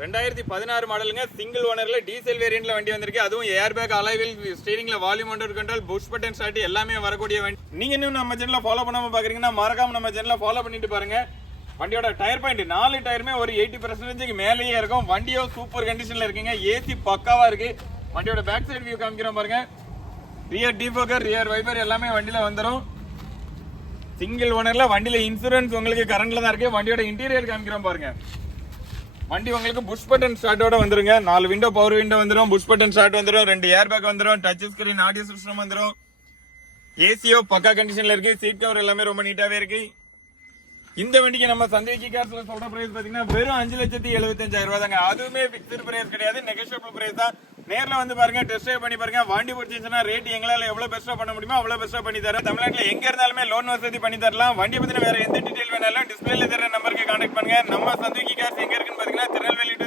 2016 மாடலுங்க, single ஓனர்ல diesel வேரியன்ட்ல வண்டி வந்திருக்கு. அதுவும் ஏர் பேக், அலாய்வில், ஸ்டீரிங்ல volume control, push button start எல்லாமே வரக்கூடிய வண்டி. நீங்க இன்னும் நம்ம சேனலை ஃபாலோ பண்ணாம பாக்குறீங்கன்னா மறக்காம நம்ம சேனலை ஃபாலோ பண்ணிட்டு பாருங்க. வண்டியோட டயர் பாயிண்ட் 4 டயருமே ஒரு 80% மேலேயே இருக்கும். வண்டியோ சூப்பர் கண்டிஷன்ல இருக்குங்க. ஏசி பக்காவா இருக்கு. வண்டியோட பேக் சைடு வியூ காமிக்கிறோம் பாருங்க. ரியர் டிஃபோகர், ரியர் வைப்பர் எல்லாமே வண்டியில வந்துடும். சிங்கிள் ஓனர்ல வண்டியில இன்சூரன்ஸ் உங்களுக்கு கரண்ட்ல தான் இருக்கு. வண்டியோட இன்டீரியர் காமிக்கிறோம் பாருங்க. வண்டி உங்களுக்கு புஷ் பட்டன் ஸ்டார்ட்டோட வந்துருங்க. 4 விண்டோ பவர் விண்டோ வந்துடும், புஷ் பட்டன் ஸ்டார்ட் வந்துடும், 2 ஏர் பேக் வந்துடும், டச் ஸ்கிரீன் ஆடியோ சிஸ்டம் வந்துடும். ஏசியோ பக்கா கண்டிஷன்ல இருக்கு. சீட் கவர் எல்லாமே ரொம்ப நீட்டாவே இருக்கு. இந்த வண்டிக்கு நம்ம சந்தேகி கார்ஸ்ல சொல்ற பிரைஸ் பாத்தீங்கன்னா வெறும் 5,75,000 ரூபாய் தாங்க. அதுவுமே பிக்ஸ்டு பிரைஸ் கிடையாது, நெகோஷியபிள் பிரைஸ் தான். நேர்ல வந்து பாருங்க, டெஸ்ட் டிரைவ் பண்ணி பாருங்க. வண்டி பிடிச்சிருந்துச்சுன்னா ரேட் எங்களால எவ்வளவு பெஸ்டா பண்ண முடியுமோ அவ்வளவு பெஸ்டா பண்ணி தரேன். தமிழ்நாட்டுல எங்க இருந்தாலுமே லோன் வசதி பண்ணி தரலாம். வண்டி பத்தின வேற எந்த டீடைல் வேணாலும் டிஸ்பிளேல தர நம்பருக்கு கான்டாக்ட் பண்ணுங்க. நம்ம சந்தேகி கார்ஸ் எங்க இருக்குன்னு பாத்தீங்கன்னா திருநெல்வேலி